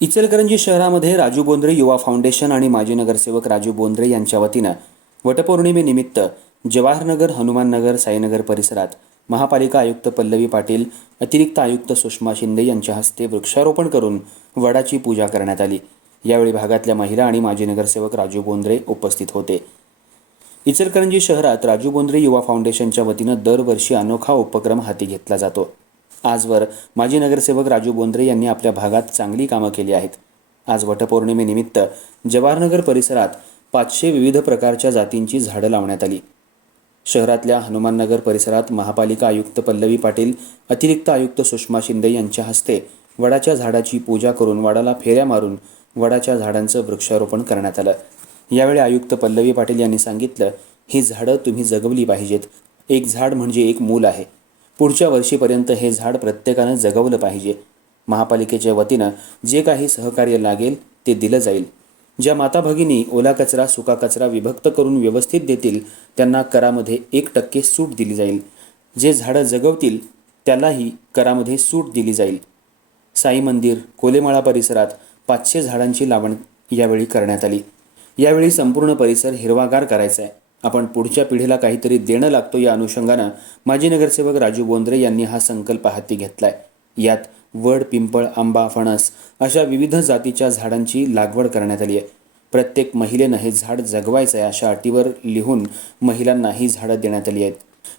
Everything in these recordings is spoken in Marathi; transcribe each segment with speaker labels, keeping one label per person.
Speaker 1: इचलकरंजी शहरामध्ये राजू बोंद्रे युवा फाउंडेशन आणि माजी नगरसेवक राजू बोंद्रे यांच्या वतीनं वटपौर्णिमेनिमित्त जवाहरनगर हनुमाननगर साईनगर परिसरात महापालिका आयुक्त पल्लवी पाटील अतिरिक्त आयुक्त सुषमा शिंदे यांच्या हस्ते वृक्षारोपण करून वडाची पूजा करण्यात आली. यावेळी भागातल्या महिला आणि माजी नगरसेवक राजू बोंद्रे उपस्थित होते. इचलकरंजी शहरात राजू बोंद्रे युवा फाउंडेशनच्या वतीनं दरवर्षी अनोखा उपक्रम हाती घेतला जातो. आजवर माजी नगरसेवक राजू बोंद्रे यांनी आपल्या भागात चांगली कामं केली आहेत. आज वटपौर्णिमेनिमित्त जवाहरनगर परिसरात पाचशे विविध प्रकारच्या जातींची झाडं लावण्यात आली. शहरातल्या हनुमाननगर परिसरात महापालिका आयुक्त पल्लवी पाटील अतिरिक्त आयुक्त सुषमा शिंदे यांच्या हस्ते वडाच्या झाडाची पूजा करून वडाला फेऱ्या मारून वडाच्या झाडांचं वृक्षारोपण करण्यात आलं. यावेळी आयुक्त पल्लवी पाटील यांनी सांगितलं ही झाडं तुम्ही जगवली पाहिजेत. एक झाड म्हणजे एक मूल आहे. पुढच्या वर्षीपर्यंत हे झाड प्रत्येकानं जगवलं पाहिजे. महापालिकेच्या वतीनं जे काही सहकार्य लागेल ते दिलं जाईल. ज्या माता भगिनी ओला कचरा सुका कचरा विभक्त करून व्यवस्थित देतील त्यांना करामध्ये एक टक्के सूट दिली जाईल. जे झाडं जगवतील त्यालाही करामध्ये सूट दिली जाईल. साई मंदिर कोलेमाळा परिसरात पाचशे झाडांची लावण यावेळी करण्यात आली. यावेळी संपूर्ण परिसर हिरवागार करायचा आहे. आपण पुढच्या पिढीला काहीतरी देणं लागतो या अनुषंगानं माजी नगरसेवक राजू बोंद्रे यांनी हा संकल्प हाती घेतलाय. यात वड पिंपळ आंबा फणस अशा विविध जातीच्या झाडांची लागवड करण्यात आली आहे प्रत्येक महिलेनं हे झाड जगवायचं आहे अशा अटीवर लिहून महिलांना ही झाडं देण्यात आली आहेत.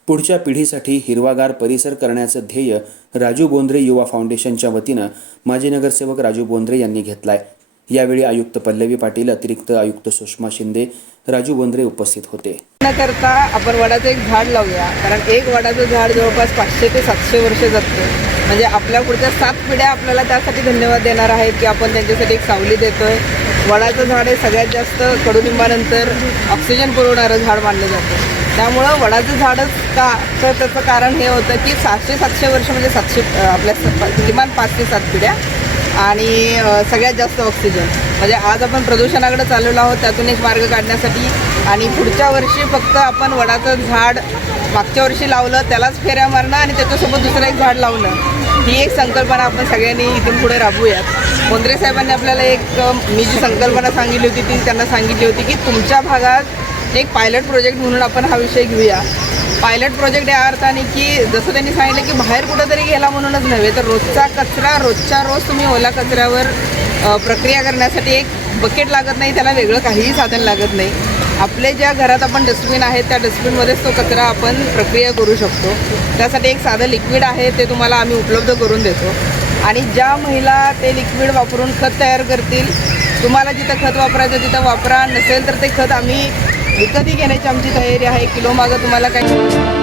Speaker 1: पुढच्या पिढीसाठी हिरवागार परिसर करण्याचं ध्येय राजू बोंद्रे युवा फाउंडेशनच्या वतीनं माजी नगरसेवक राजू बोंद्रे यांनी घेतलाय. यावेळी आयुक्त पल्लवी पाटील अतिरिक्त आयुक्त सुषमा शिंदे राजू बोंद्रे उपस्थित होते.
Speaker 2: करता आपण वडाचं एक झाड लावूया. कारण एक वडाचं झाड जवळपास पाचशे ते सातशे वर्ष जगतं. म्हणजे आपल्या पुढच्या सात पिढ्या आपल्याला त्यासाठी धन्यवाद देणार आहेत की आपण त्यांच्यासाठी एक सावली देतोय. वडाचं झाड हे सगळ्यात जास्त कडुलिंबानंतर ऑक्सिजन पुरवणारं झाड मानलं जातं. त्यामुळं वडाचं झाडच का तर त्याचं कारण हे होतं की सातशे सातशे वर्ष म्हणजे सातशे आपल्या किमान पाच ते सात पिढ्या आणि सगळ्यात जास्त ऑक्सिजन म्हणजे आज आपण प्रदूषणाकडे चालवलो आहोत त्यातून एक मार्ग काढण्यासाठी. आणि पुढच्या वर्षी फक्त आपण वडाचं झाड मागच्या वर्षी लावलं त्यालाच फेऱ्या मारणं आणि त्याच्यासोबत दुसरं एक झाड लावणं. ही एक संकल्पना आपण सगळ्यांनी इथून पुढे राबवूयात. बोंद्रे साहेबांनी आपल्याला एक मी जी संकल्पना सांगितली होती ती त्यांना सांगितली होती की तुमच्या भागात एक पायलट प्रोजेक्ट म्हणून आपण हा विषय घेऊया. पायलट प्रोजेक्ट या अर्थाने की जसं त्यांनी सांगितलं की बाहेर कुठंतरी गेला म्हणूनच नव्हे तर रोजचा कचरा रोजच्या रोज तुम्ही ओला कचऱ्यावर प्रक्रिया करण्यासाठी एक बकेट लागत नाही त्याला वेगळं काहीही साधन लागत नाही. आपले ज्या घरात आपण डस्टबिन आहेत त्या डस्टबिनमध्येच तो कचरा आपण प्रक्रिया करू शकतो. त्यासाठी एक साधं लिक्विड आहे ते तुम्हाला आम्ही उपलब्ध करून देतो. आणि ज्या महिला ते लिक्विड वापरून खत तयार करतील तुम्हाला जिथं खत वापरायचं तिथं वापरा नसेल तर ते खत आम्ही विकतही घेण्याची आमची तयारी आहे. किलो मागं तुम्हाला काही